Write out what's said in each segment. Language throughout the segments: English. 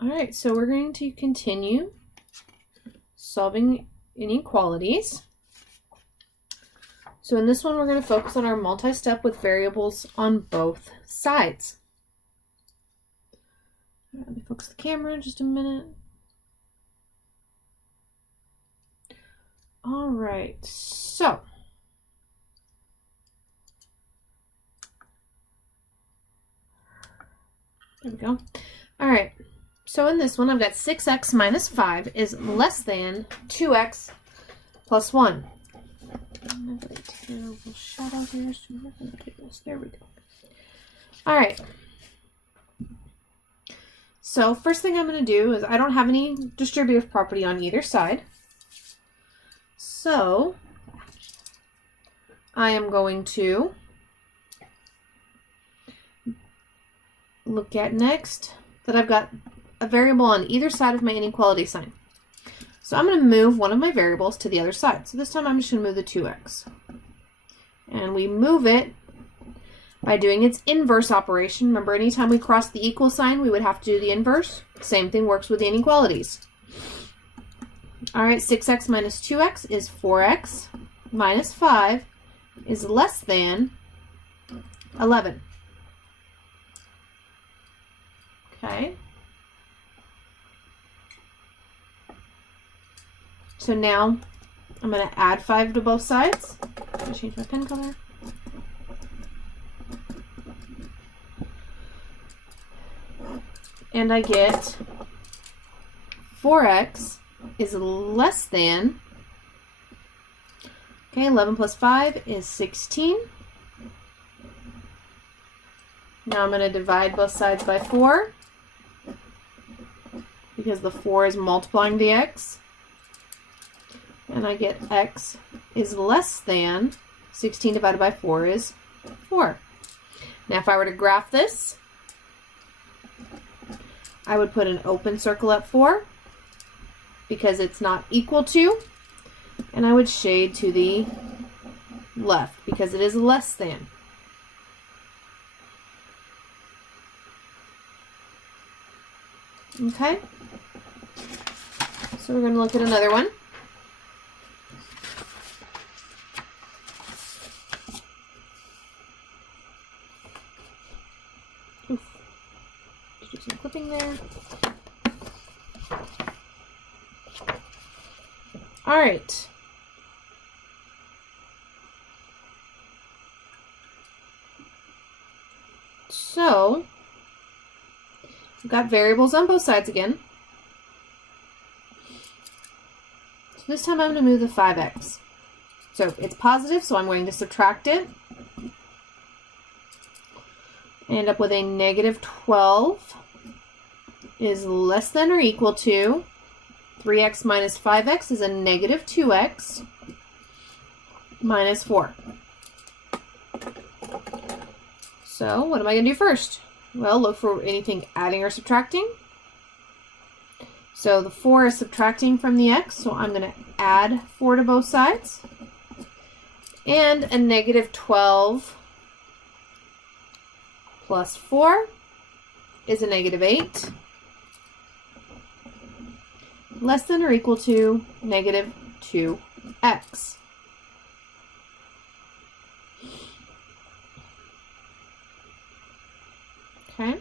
All right, so we're going to continue solving inequalities. So in this one, we're going to focus on our multi-step with variables on both sides. Let me focus the camera in just a minute. All right, so there we go. All right, so in this one, I've got 6x minus 5 is less than 2x plus 1. I'm going to terrible shadow here, so we're going to do this. There we go. All right. So first thing I'm going to do is I don't have any distributive property on either side. So I am going to look at next that I've got a variable on either side of my inequality sign. So I'm going to move one of my variables to the other side. So this time I'm just going to move the 2x. And we move it by doing its inverse operation. Remember, anytime we cross the equal sign, we would have to do the inverse. Same thing works with the inequalities. All right, 6x minus 2x is 4x minus 5 is less than 11. Okay. So now I'm going to add 5 to both sides. I'm going to change my pen color. And I get 4x is less than, okay, 11 plus 5 is 16. Now I'm going to divide both sides by 4 because the 4 is multiplying the x. And I get x is less than 16 divided by 4 is 4. Now if I were to graph this, I would put an open circle at 4 because it's not equal to, and I would shade to the left because it is less than. Okay, so we're going to look at another one. Oof. Just do some clipping there. All right. So we've got variables on both sides again. So this time I'm going to move the 5x. So it's positive, so I'm going to subtract it. End up with a negative 12 is less than or equal to 3x minus 5x is a negative 2x minus 4. So what am I going to do first? Well, look for anything adding or subtracting. So the 4 is subtracting from the x, so I'm going to add 4 to both sides. And a negative 12 plus 4 is a negative 8. Less than or equal to negative 2x. Okay.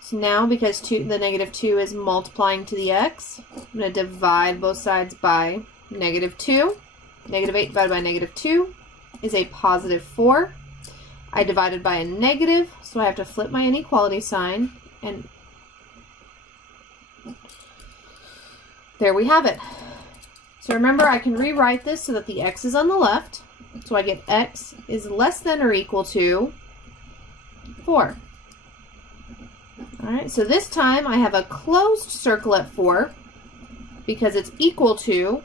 So now, because the negative 2 is multiplying to the x, I'm going to divide both sides by negative 2. Negative 8 divided by negative 2 is a positive 4. I divided by a negative, so I have to flip my inequality sign, and there we have it. So remember, I can rewrite this so that the x is on the left. So I get x is less than or equal to 4. All right, so this time I have a closed circle at 4 because it's equal to,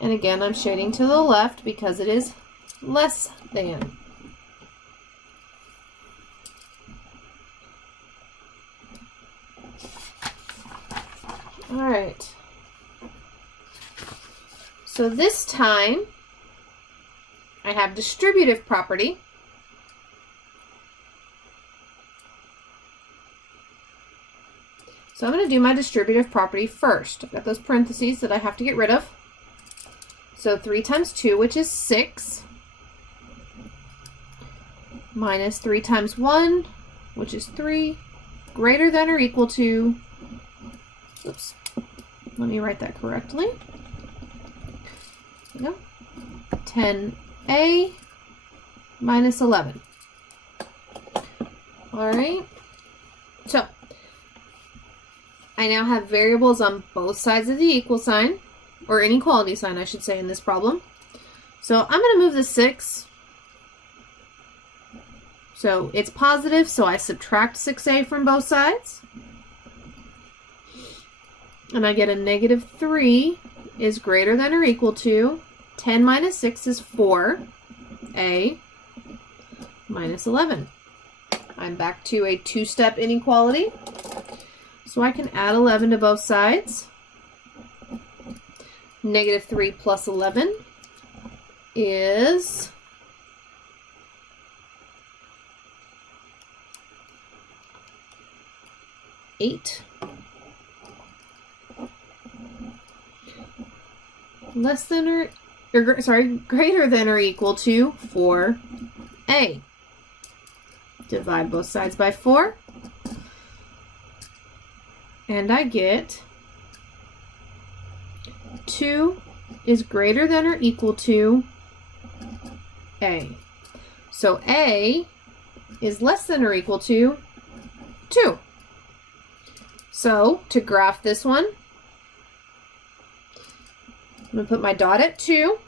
and again I'm shading to the left because it is less than. All right. So this time I have distributive property. So I'm going to do my distributive property first. I've got those parentheses that I have to get rid of. So 3 times 2, which is 6, minus 3 times 1, which is 3, greater than or equal to, oops, let me write that correctly. There we go. 10a minus 11. All right. So I now have variables on both sides of the equal sign, or inequality sign, I should say, in this problem. So I'm going to move the 6. So it's positive, so I subtract 6a from both sides. And I get a negative 3 is greater than or equal to 10 minus 6 is 4a minus 11. I'm back to a two-step inequality. So I can add 11 to both sides. Negative 3 plus 11 is 8. Less than or greater than or equal to 4a. Divide both sides by 4. And I get 2 is greater than or equal to a. So a is less than or equal to 2. So to graph this one, I'm going to put my dot at 2.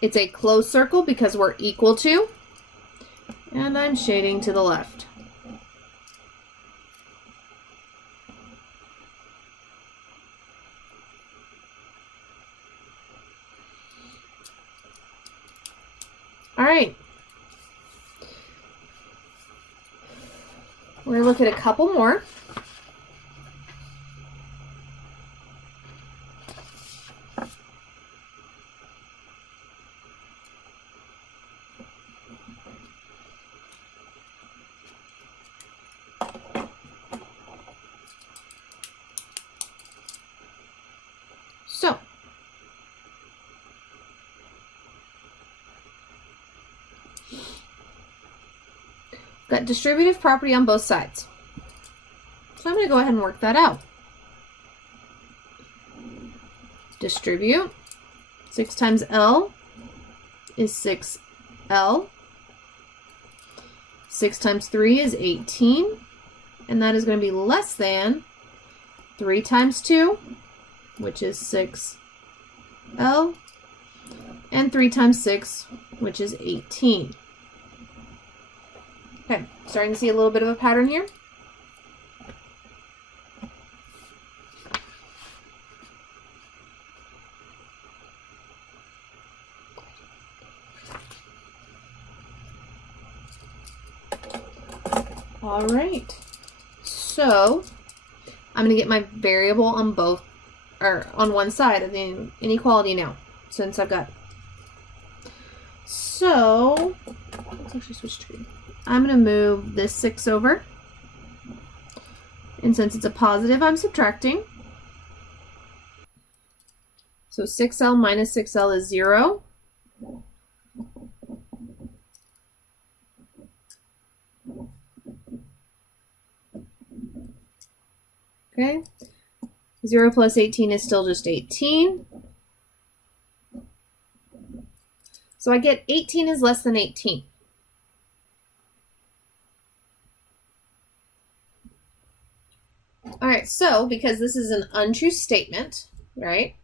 It's a closed circle because we're equal to, and I'm shading to the left. All right. We're going to look at a couple more. So, got distributive property on both sides. So I'm going to go ahead and work that out. Distribute. 6 times L is 6L. 6 times 3 is 18. And that is going to be less than 3 times 2, which is 6L. And 3 times 6, which is 18. Okay, starting to see a little bit of a pattern here. All right, so I'm going to get my variable on both, or on one side of the inequality now, since I've got. So let's actually switch to. I'm going to move this 6 over, and since it's a positive, I'm subtracting. So 6L minus 6L is 0. Okay, 0 plus 18 is still just 18. So I get 18 is less than 18. All right, so because this is an untrue statement, right?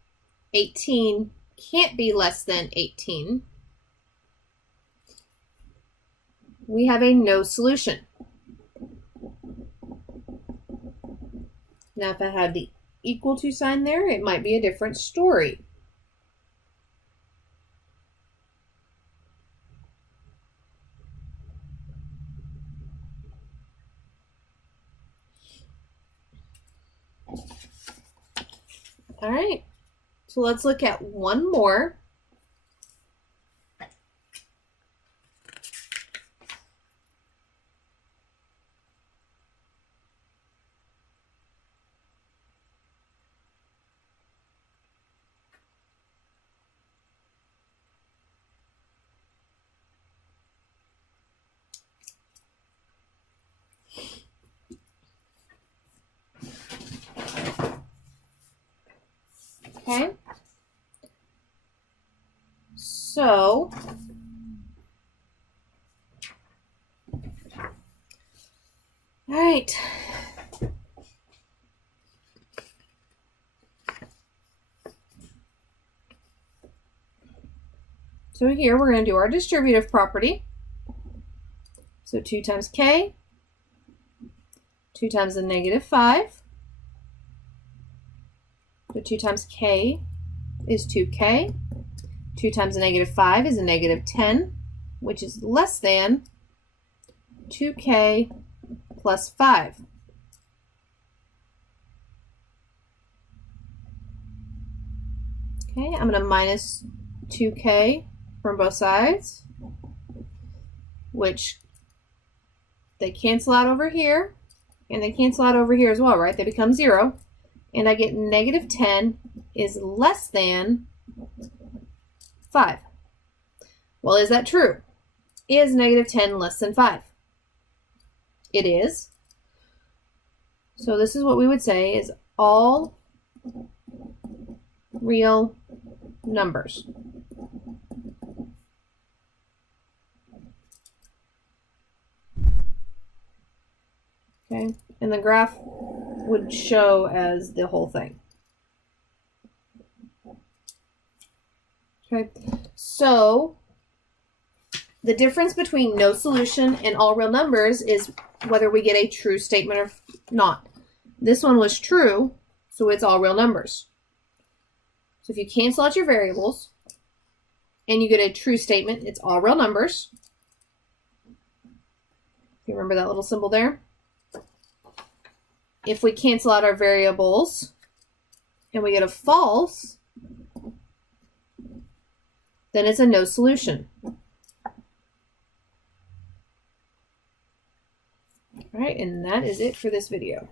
18 can't be less than 18. We have a no solution. Now, if I had the equal to sign there, it might be a different story. All right, so let's look at one more. Okay. So, all right. So here we're going to do our distributive property. So 2 times k, 2 times the negative 5. So 2 times k is 2k. 2 times the negative 5 is a negative 10, which is less than 2k plus 5. Okay, I'm going to minus 2k from both sides, which they cancel out over here, and they cancel out over here as well, right? They become 0, and I get negative 10 is less than 5. Well, is that true? Is negative 10 less than 5? It is. So this is what we would say is all real numbers. Okay, and the graph would show as the whole thing. Okay, so the difference between no solution and all real numbers is whether we get a true statement or not. This one was true, so it's all real numbers. So if you cancel out your variables and you get a true statement, it's all real numbers. You remember that little symbol there? If we cancel out our variables and we get a false, then it's a no solution. All right, and that is it for this video.